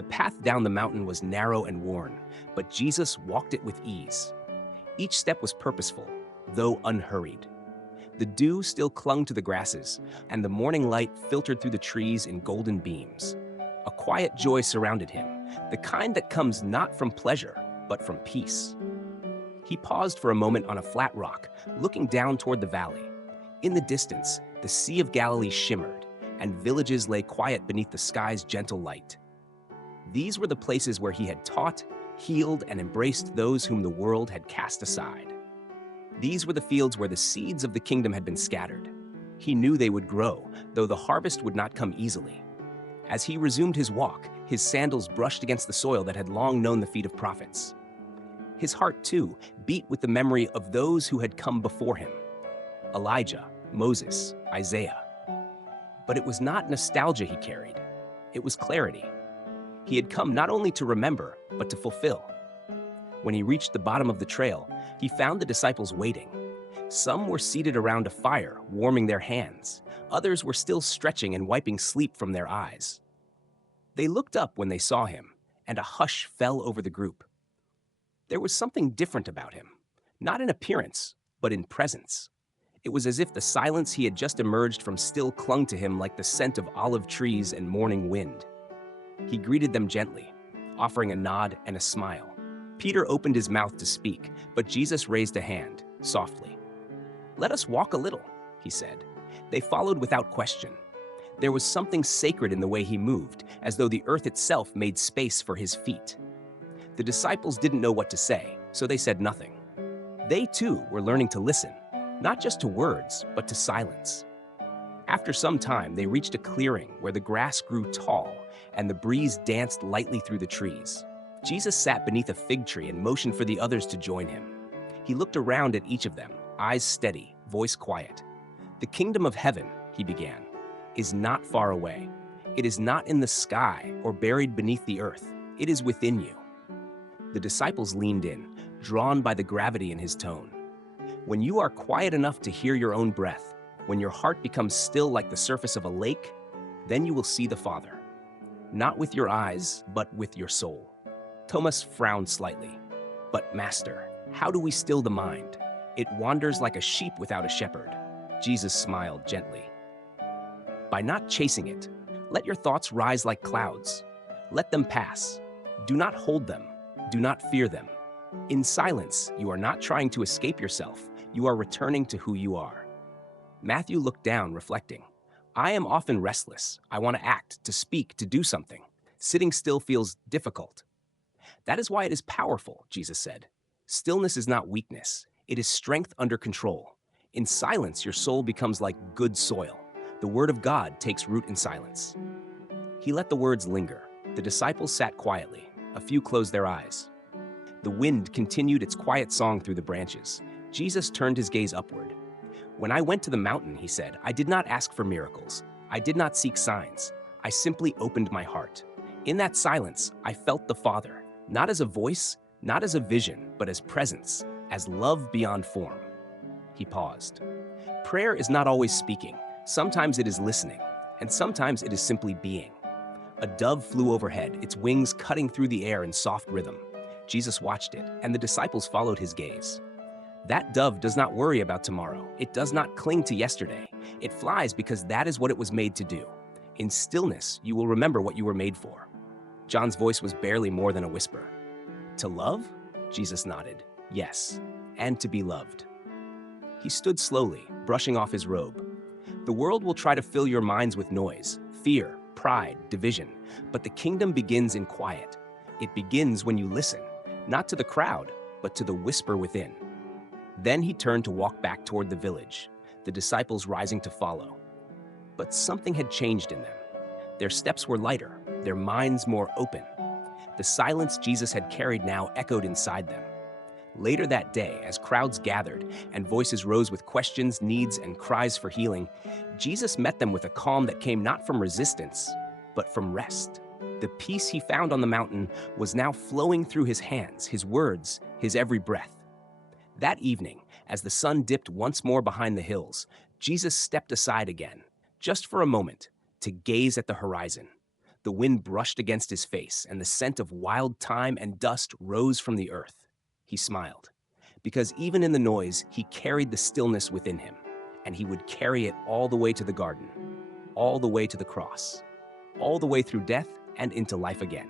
The path down the mountain was narrow and worn, but Jesus walked it with ease. Each step was purposeful, though unhurried. The dew still clung to the grasses, and the morning light filtered through the trees in golden beams. A quiet joy surrounded him, the kind that comes not from pleasure, but from peace. He paused for a moment on a flat rock, looking down toward the valley. In the distance, the Sea of Galilee shimmered, and villages lay quiet beneath the sky's gentle light. These were the places where he had taught, healed, and embraced those whom the world had cast aside. These were the fields where the seeds of the kingdom had been scattered. He knew they would grow, though the harvest would not come easily. As he resumed his walk, his sandals brushed against the soil that had long known the feet of prophets. His heart, too, beat with the memory of those who had come before him: Elijah, Moses, Isaiah. But it was not nostalgia he carried. It was clarity. He had come not only to remember, but to fulfill. When he reached the bottom of the trail, he found the disciples waiting. Some were seated around a fire, warming their hands. Others were still stretching and wiping sleep from their eyes. They looked up when they saw him, and a hush fell over the group. There was something different about him, not in appearance, but in presence. It was as if the silence he had just emerged from still clung to him like the scent of olive trees and morning wind. He greeted them gently, offering a nod and a smile. Peter opened his mouth to speak, but Jesus raised a hand, softly. "Let us walk a little," he said. They followed without question. There was something sacred in the way he moved, as though the earth itself made space for his feet. The disciples didn't know what to say, so they said nothing. They, too, were learning to listen, not just to words, but to silence. After some time, they reached a clearing where the grass grew tall and the breeze danced lightly through the trees. Jesus sat beneath a fig tree and motioned for the others to join him. He looked around at each of them, eyes steady, voice quiet. "The kingdom of heaven," he began, "is not far away. It is not in the sky or buried beneath the earth. It is within you." The disciples leaned in, drawn by the gravity in his tone. When you are quiet enough to hear your own breath, when your heart becomes still like the surface of a lake, then you will see the Father. Not with your eyes, but with your soul. Thomas frowned slightly. "But Master, how do we still the mind? It wanders like a sheep without a shepherd." Jesus smiled gently. "By not chasing it, let your thoughts rise like clouds. Let them pass. Do not hold them. Do not fear them. In silence, you are not trying to escape yourself. You are returning to who you are." Matthew looked down, reflecting. "I am often restless. I want to act, to speak, to do something. Sitting still feels difficult." "That is why it is powerful," Jesus said. "Stillness is not weakness. It is strength under control. In silence, your soul becomes like good soil. The word of God takes root in silence." He let the words linger. The disciples sat quietly. A few closed their eyes. The wind continued its quiet song through the branches. Jesus turned his gaze upward. "When I went to the mountain," he said, "I did not ask for miracles. I did not seek signs. I simply opened my heart. In that silence, I felt the Father, not as a voice, not as a vision, but as presence, as love beyond form." He paused. Prayer is not always speaking. Sometimes it is listening, and sometimes it is simply being. A dove flew overhead, its wings cutting through the air in soft rhythm. Jesus watched it, and the disciples followed his gaze. That dove does not worry about tomorrow. It does not cling to yesterday. It flies because that is what it was made to do. In stillness, you will remember what you were made for. John's voice was barely more than a whisper. "To love?" Jesus nodded. "Yes, and to be loved." He stood slowly, brushing off his robe. The world will try to fill your minds with noise, fear, pride, division, but the kingdom begins in quiet. It begins when you listen, not to the crowd, but to the whisper within. Then he turned to walk back toward the village, the disciples rising to follow. But something had changed in them. Their steps were lighter, their minds more open. The silence Jesus had carried now echoed inside them. Later that day, as crowds gathered and voices rose with questions, needs, and cries for healing, Jesus met them with a calm that came not from resistance, but from rest. The peace he found on the mountain was now flowing through his hands, his words, his every breath. That evening, as the sun dipped once more behind the hills, Jesus stepped aside again, just for a moment, to gaze at the horizon. The wind brushed against his face, and the scent of wild thyme and dust rose from the earth. He smiled, because even in the noise, he carried the stillness within him, and he would carry it all the way to the garden, all the way to the cross, all the way through death and into life again.